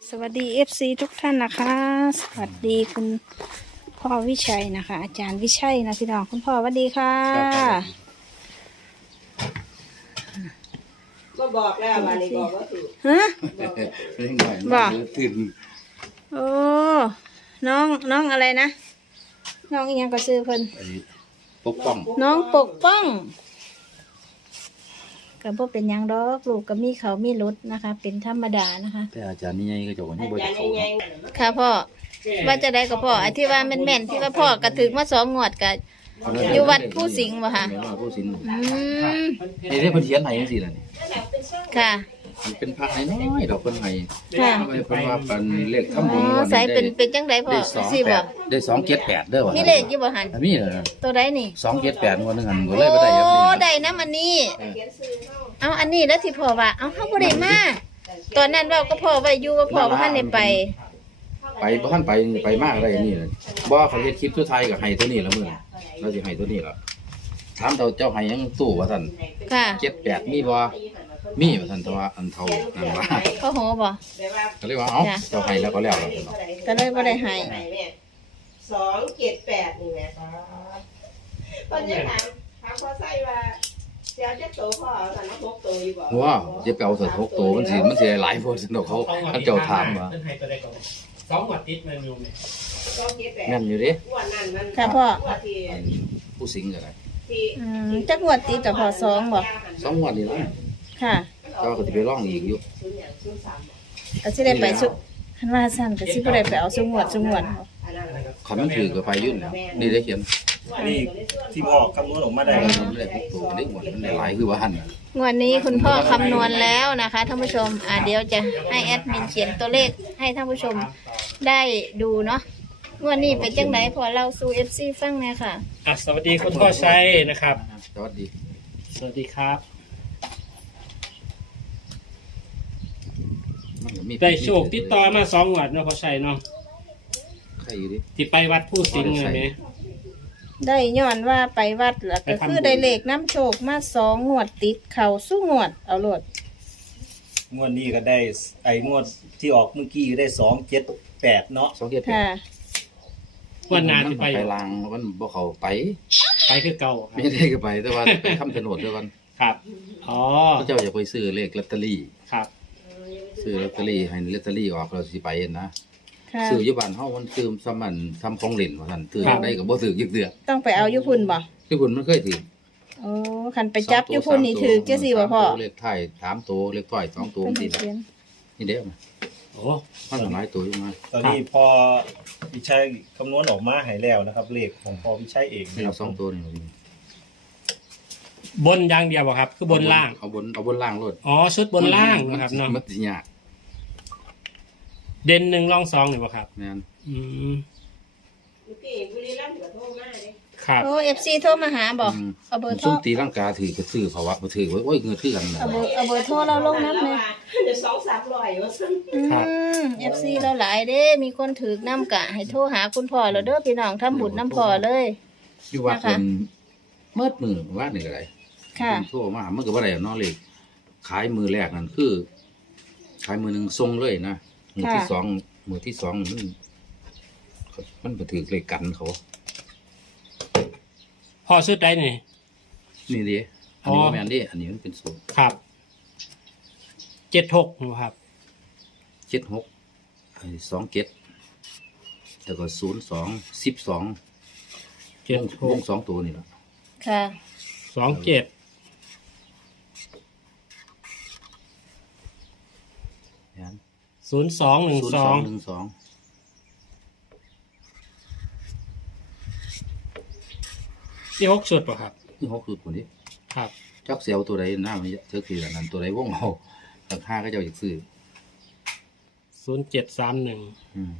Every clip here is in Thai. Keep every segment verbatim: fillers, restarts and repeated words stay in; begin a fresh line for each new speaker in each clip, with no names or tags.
สวัสดีเอฟซีทุกท่านนะคะ สวัสดีคุณพ่อวิชัยนะคะ อาจารย์วิชัยนะพี่น้องคุณพ่อสวัสดีค่ะ
ก็บอกแล้ววันนี้บอกว่าถูก
ฮะ
เร่งหน่อย
บ่
ตื่น
โอ้น้องน้องอะไรนะ น้องอีหยังก็ซื้อเพิ่น
ไอ้ปกป้อง
น้องปกป้องก็บ่เป็นหยังดอกลูกก็มีเขามีรถนะคะ เป็นธรรมดานะคะ
แต่อาจารย์นี่ไงก็จะวันนี้บ่จะเขา
ค่ะพ่อว่าจะได้กับพ่อไอ้ที่ว่าแม่นๆที่ว่าพ่อกระถึกมาสองงวดกับอยู่วัดผู้สิงห์บ่คะ
แม่ว่าผู้สิงห์
อืม
นี่ได้เพิ่นเขียนให้จังซี่ล่ะนี่
ค่ะ
มันเป็นพระน้อยๆดอกเพิ่นให้
ค่ะ
ทำไมเพิ่นว่าเป็นเลข
อ๋
ทำบุญ
อ
วัน
ใส่
นี้
เป็น
ได้
เป็นจังไดพ่อ
ได้สอง
สิ
แป
บ่
ดได้สองเจ็ดแปดเด้อว่ะ
มีเลขอยู่บ่หัน
อันนี้เหรอ
ตัวใดนี่
สองเจ็ดแปดงวดหนึงหันก็
โอ้
เลยบ่ได้อย่างนี้
ได้นะมันนี่เอาอันนี้แล้วที่พ่อว่าเอาเฮาบ่ได้มาตอนนั้นเว้าก็พ่อไว้อยู่ว่าพ่อบ่ทันได้ไป
ไปบ่ทันไปไปมากได้อันนี้เลยบ่เขาเฮ็ดคลิปสุดท้ายก็ให้ตัวนี้ละมื้อเราสิให้ตัวนี้ล่ะถามเจ้าให้ยังตู้ว่าซั่น
ค่ะ
เจ็ดแปดมีบ่มีว่าซั่นแต่ว่าอันเท่านั้นว่า
พ่อโหบ่
ก็เลยว่าเอ้าเจ้าให้แล้วก็แล้วล่ะ
ก็เลยบ่ได้ให้
สองเจ็ดแปดนี่ไงตอนนี้ถามถามพ่อไส้ว่าเดี๋ยวจะโตพ่อเอาสันนักหกโตอยู่บ่
ว้าวจะไปเอาสัตว์หกตัวมันสิมันสิหลายโพดสนุกเขาเขาเจ้าถามว่า
สองหวัดติดมันอยู่ไหม
สองเจ็ดแปด
แม่นอยู่เด้
วันนั้นมัน
ค่ะพ่อ
วันที่
อันผู้สิงก็ได้
ที่
อืมจักงวดติดกับพ่อสองบ่
สองงวดนี่ล่ะ
ค่ะ
เจ้าก็สิไปร้องอีกอยู่
ศูนย์อย่างศูนย์สาม
ก็สิได้ไปสุคันว่าซั่นก็สิบ่ได้ไปเอาสุงวดสุงวด
อันนั้น
คันมันถือก็ไปยุ่นแล้วนี่ได้เขียน
นี่ที่พ่อคำนวณออกมาได้
มันได้หกตัวได้หมดมันได้หลายคือว่าหั่นน่ะ
งวดนี้คุณพ่อคำนวณแล้วนะคะท่านผู้ชม อ่าเดี๋ยวจะให้แอดมินเขียนตัวเลขให้ท่านผู้ชมได้ดูเนาะงวดนี้เป็นจังไหนพอเราสู่เอฟซีฟังแหน่ค่ะ
อ่ะสวัสดีคุณพ่อชัยนะครับ
สวัสดี
สวัสดีครับ
มันก็มี
ได้โชคติดต่อมาสองหวัดเนาะพ่อชัยเนาะ
ใครอยู่ดิ
ที่ไปวัดผู้สิงห์ไงไหม
ได้ย้อนว่าไปวัดแล้วก็คือได้เลขน้ำโชคมาสองงวดติดเข่าสู้งวดเอาโลด
งวดนี้ก็ได้ไอ้งวดที่ออกเมื่อกี้ได้สองเจ็ดแปดเนาะ
สองเจ็ดแป
ค่ะ
ด
วันหนาที่ไป
ไปลางมันบ่เข้าไป
ไปคือเก่าครั
ไม่
บ
ได้ก็ไปแต่ว่าไปคำถนนเดียวกัน
ครับอ๋อ
พระเจ้าอยากไปซื้อเลขลอตเตอรี่
ครับ
ซื้อลอตเตอรี่ให้ลอตเตอรี่ออกเราสิไปนะ
ค่ะ
ซื้ออยู่บ้านเฮามันคือซ้ำมันซ้ำของเล่นว่าซั่นซื้อได้ก็บ่ซื้อยึกเดือ
ต้องไปเอาอยุพุ่นบ่
ที่คุณมันเคยถือ
โอ้คันไปจับอยุพุ่นนี่ถือเจ้าสิบ่พ่อ
เลขไทายสามตัวเลขต้อยสองตัว
เพิ่น
สิ
ให้เขียน
นี่เด้อ
โอ้
มันหลายตัวอยู่มา
ตอนนี้พอวิชัยคำนวณออกมาให้แล้วนะครับ เลขของพอวิชัยเอง
นี่
นะครับ
สองตัวนี่
บนอย่างเดียวบ่ครับ คือบนล่าง
เอาบนเอาบนล่างโลด
อ๋อชุดบนล่างนะครับเนาะ
มันสิยาก
เด่นหนึ่งรองสองเนี่ยบ่ครับ
แม่น
อืม
พี่บุรีรัมย์ก็โทรมาเลย
ครับ
โอ้เอฟซีโทรมาหาบ่เอาเบอร์โทร
ซุ่มตีร่างกาถือก็ซื้อภาวะบ่ถือโอ้ยเงินคือกันน่ะ
เอาเบอร์เอาเบอร์โทรเราลงนับเลย
เดี๋ยวสองสามร้อยว่าซั่น
อืมเอฟซีเราหลายเด้ มีคนถือน้ำกะ ให้โทรหาคุณพ่อเราเด้อพี่น้องทำบุญน้ำพ่อเลย
อยู่วัด
นะคะ
มันเมิดมือวัดนี่ก็ได้
ค่ะ
โทรมามันก็บ่ได้เนาะเลขขายมือแรกนั่นคือ ขายมือหนึงส่งเลยนะมือที่
ค่ะ
สองมือที่สองมันมันบ่ถือเลขกันเขา
พ่อชุดใดนี่
นี่ดิอันนี้บ่แม่นดิอันนี้มันเป็นสูตร
ครับเจ็ดหกครับ
เจ็ดหกไอ้สองเจ็ดแล้วก็ศูนย์สองสิบสอง
เจ็ดห
ว
ก
งสองตัวนี่แหละ
ค่ะ
สองเจ็ด
นั้น
ศูนย์สองหนึ่ง
ศูนย์
ส
ส
อ
อง งหนึ่งสอง
ที่หกชุดป่ะครับ
นี่หกคือคนนี้
ครับ
จักเสียวตัวใดหน้ามันเท่าคืออันนั้นตัวใดวงเอาราคาก็เจ้าอยากซื้อ
ศูนย์เจ็ดสามหนึ่ง
อืม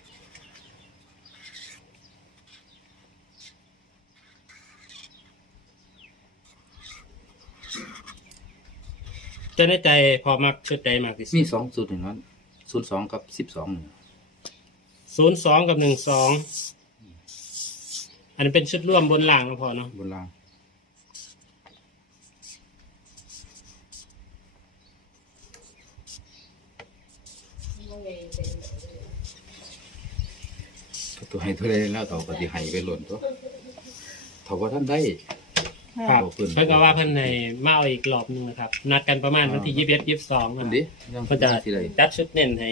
จะในใจพอมักชุดใดมากที่สุ
มี
ด
สองสูตรอย่างนั้นศูนย์สองกับสิบสองนี่
ศูนย์สองกับหนึ่งสองอันนี้เป็นชุดร่วมบนล่างนะพอเนาะ
บนล่าง
ว่าไง
ตัวให้เท่าไรแล้วต่อปฏิให้ไปหล่นตัวถ้าว่าท่านได้
ครับ
บอกเพิ่น
เพิ่นก็ว่าเพิ่นในมาเอาอีกรอบหนึงนะครับ นัดกันประมาณวันที่ยี่สิบเอ็ดยี่สิบสอง
อั
นะ
น
ครับ
นี้ยัง
เพิ่นจะ
ที่ใด
จัดชุดเน้นให้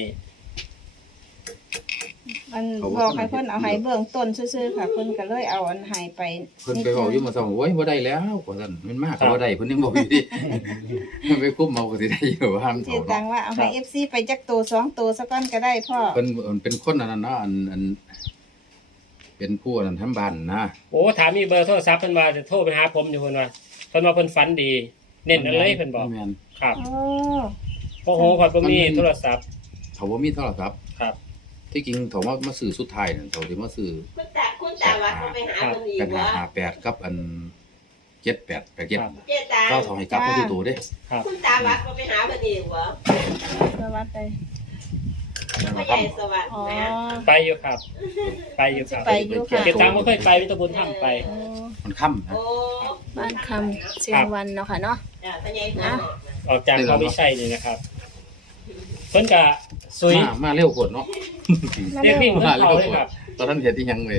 มันบอกให้เพิ่นเอาให้เบื้องต้นซื่อๆค่ะเพิ่นก็เลยเอาอันให้ไป
เพิ่นไปบอกอยู่มาสองโอ้ยบ่ได้แล้วกว่าท่านมันมากก็บ่ได้เพิ่นยังบอกอยู่ดิ ไปคุ้มเอาก็สิได้อยู่ว่ามัน
เจ
เฒ่า
ตัง
เนาะ
ว่าเอาให้ เอฟ ซี ไปจักตัวสองตัวสักก้อนก็ได้พ่อ
เพิ่นเพิ่นเป็นคนอันนั้นเนาะอันอันเป็นผู้อันนั้นทำบ้านนะ
โอ้ถามมีเบอร์โทรศัพท์เพิ่นว่าจะโทรไปหาผมอยู่เพิ่นว่าเพิ่นว่าเพิ่นฝันดี เน้นอะไรเพิ่นบอก
แม่น
ครับ
โอ้
โอ้โหขอยบ่มีโทรศัพท์
เขาบ่มีโทรศัพท์
ครับ
ที่จริงเขามามาซื้อสุดท้ายนั่นเขาสิมาซื้อ
คุณตาคุณตาวัดเขาไปหาคนอีก
กัน
วะ
ห้าแปดกับอันเจ็ดแปดแปดเจ็ด
ครับ
เจ๊ตา
ก็ถอยกลับมาที่ตัวเด้
ครับ
คุณตาวัดเขาไปหาคนอีกวะ
สวัสดี
พ่อใหญ่สวัสดิ์
อ๋อ
นะ
ไปอยู่ครับ ไปอยู่ครับ
ไปอยู่ค่ะ
เก็บตังค์บ่เคยไปมิตรบุญทำไป
โอ้
มันค่ำนะ
โอ้
บ้านคำเชียงวันเนาะค่ะเนาะ
จ้ะพ่อใหญ่หัวหอกนะ
ออกจากเขาไม่ใช่นี่นะครับ เพิ่นก็ซุย
มามาเร็วโคตรเนาะ
เรียกวิ่งเพิ่นเขาเลยครับ
ตอนนั้นเห็นที่ยังเลย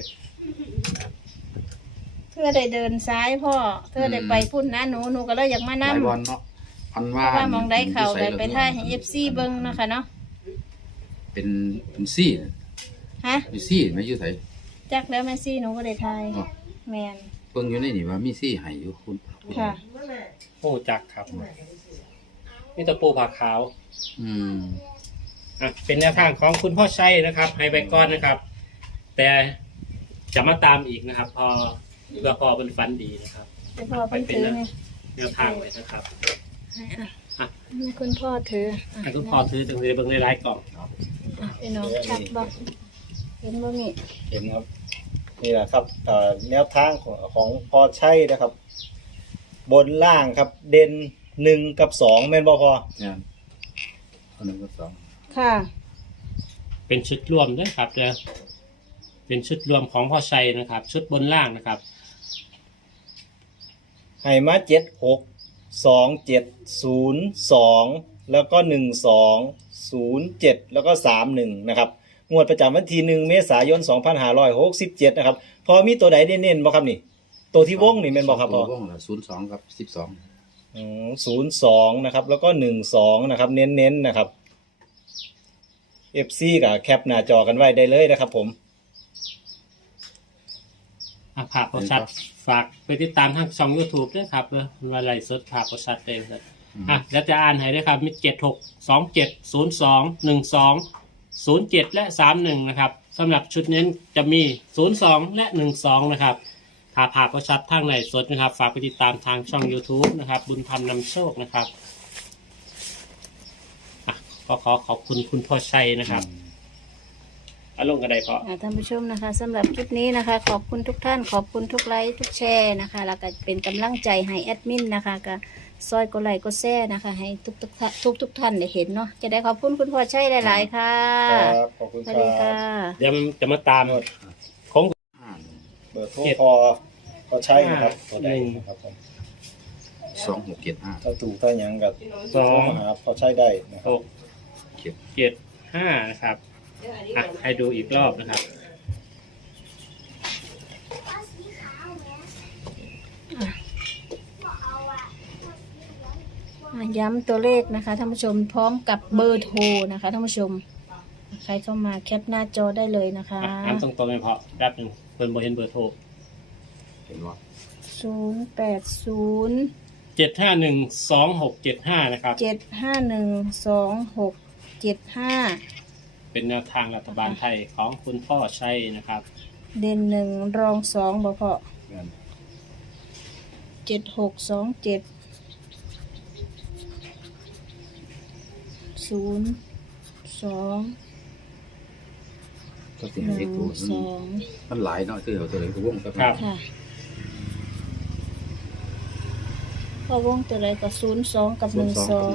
เพื่อได้เดินซ้ายพ่อเพื่อได้ไปพุ่นนะหนูหนูก็เลยอยากมา
หลาย
นำ
บอลเนาะพัน
เพ
ว่า
ราะว่ามองได้เข่าได้ไปท่ายให้ เอฟ ซี เบิ่งเนาะค่ะเนาะ
เป็นเป็นซี่
ฮะ
มีซี่ไหมอยู่ไส
จักแล้วแม่ซี่หนูก็ได้ทาย
อ๋อ
แมน
เพิ่งอยู่ในนี่ว่ามีซี่ให้อยู่คุณ
ค่ะ
โอ้จักครับมิตรปูผักขาว
อืม
อ่ะเป็นแนวทางของคุณพ่อชัยนะครับ ให้ไปก่อนนะครับ แต่จะมาตามอีกนะครับ พอเพื่อพอเป็นฝันดีนะครับ
แต่พ่อเพิ่นถือไง
แนวทางไว้นะครับ
อ่ะให้คุณพ่อถืออ่ะ
ให้คุณพ่อซื้อจังเลยเบิ่งหลายๆกล่อง
อ่ะพี่น้องชัดบ่เห็นบ่มี
เห็นครับนี่แหละครับเอ่อแนวทางของของพอใช่นะครับ บนล่างครับ เด่นหนึ่งกับสองแม่นบ่พอ
เนี่ยอันนั้นก็สอง
ค่ะ
เป็นชุดรวมด้วยครับเด้อเป็นชุดรวมของพ่อชัยนะครับ ชุดบนล่างนะครับ
ให้มาเจ็ดหกสองเจ็ดศูนย์สองแล้วก็หนึ่งสองศูนย์เจ็ดแล้วก็สามหนึ่งนะครับงวดประจำวันที่หนึ่งเมษายนสองพันห้าร้อยหกสิบเจ็ดนะครับพอมีตัวใดเน้นๆบ่ครับนี่ ตัวที่วงนี่แม่นบ่ครับพอ
วงละศูนย์สองครับสิบสอง
ศูนย์สองนะครับ แล้วก็หนึ่งสองนะครับ เน้นๆนะครับ เอฟ ซี กับแคปหน้าจอกันไว้ได้เลยนะครับผม
อ่ะภาพโพชัดฝากไปติดตามทางช่อง YouTube ด้วยครับเออว่าไลฟ์สดภาพโพชัดเต็มเลยอ่ะแล้วจะอ่านให้ด้วยครับมีเจ็ดหกสองเจ็ดศูนย์สองหนึ่งสองศูนย์เจ็ดและสามหนึ่งนะครับสำหรับชุดนี้จะมีศูนย์สองและหนึ่งสองนะครับถ้าภาพโพชัดทางไลฟ์สดนะครับ ฝากไปติดตามทางช่อง YouTube นะครับ บุญธรรมนำโชคนะครับอ่ะก็ขอขอบคุณคุณพ่อชัยนะครับอารมณ์กันได้พอ
อ่าท่านผู้ชมนะคะสำหรับคลิปนี้นะคะ ขอบคุณทุกท่านขอบคุณทุกไลค์ทุกแชร์นะคะแล้วก็เป็นกำลังใจให้แอดมินนะคะก็ซอยกดไลค์กดแชร์นะคะ ให้ทุกทุกท่านทุกทุกท่านได้เห็นเนาะจะได้ขอบคุณคุณพ่อใช่หลาย ๆ ค่ะ
ครับขอบคุณ
ส
ค
วัส
รั
ดีค่ะ
บ
เดี๋ยวมันจะมาตามโค้ง
ห้า
เบอร์โทรพอพอใช่นะครับตัวใดนะครับผม
สองหกเจ็ดห้า
ถ้าถูกถ้าหยังกับ
สอง
โทรมาหาพอใช้ได้นะค
ห
รับ
กเจ็ดห้านะครับอ่ะให้ดูอีกรอบนะครับ
อ่ะย้ำตัวเลขนะคะท่านผู้ชมพร้อมกับเบอร์โทรนะคะท่านผู้ชม ใครเข้ามาแคปหน้าจอได้เลยนะคะ
อ่ะน้ำตรงๆไม่พอแป๊บหนึ่งเพิ่นบอเห็นเบอร์โทร
เห็นว่า
ศูนย์แปดศูนย์
เจ็ดห้าหนึ่งสองหกเจ็ดห้านะครับ
เจ็ดห้าหนึ่งสองหกเจ็ดห้า
เป็นแนวทางรัฐบาลไทยของคุณพ่อชัยนะครับ
เด่นหนึ่งรองสองบ่พอ
เงิน
เจ็ดหกสองเจ็ดศูนย์สอง
ก็สิ
ห
ให้
นึ่
เอก
ง
ตัว
สอง
มันหลายเนาะคือเอาตัวไหนก็วงครับ
ครับ
ค่ะพอวงตัวใดก็ศูนย์สองกับหนึ่งสอง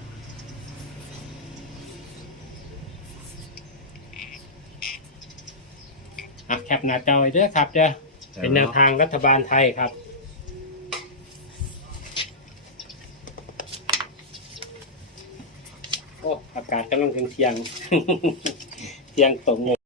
อ่ะแคปหน้าจอไว้ด้วยครับเด้อเป็นแนวทางรัฐบาลไทยครับโอ้อากาศกำลังเที่ยง เที่ยงตรง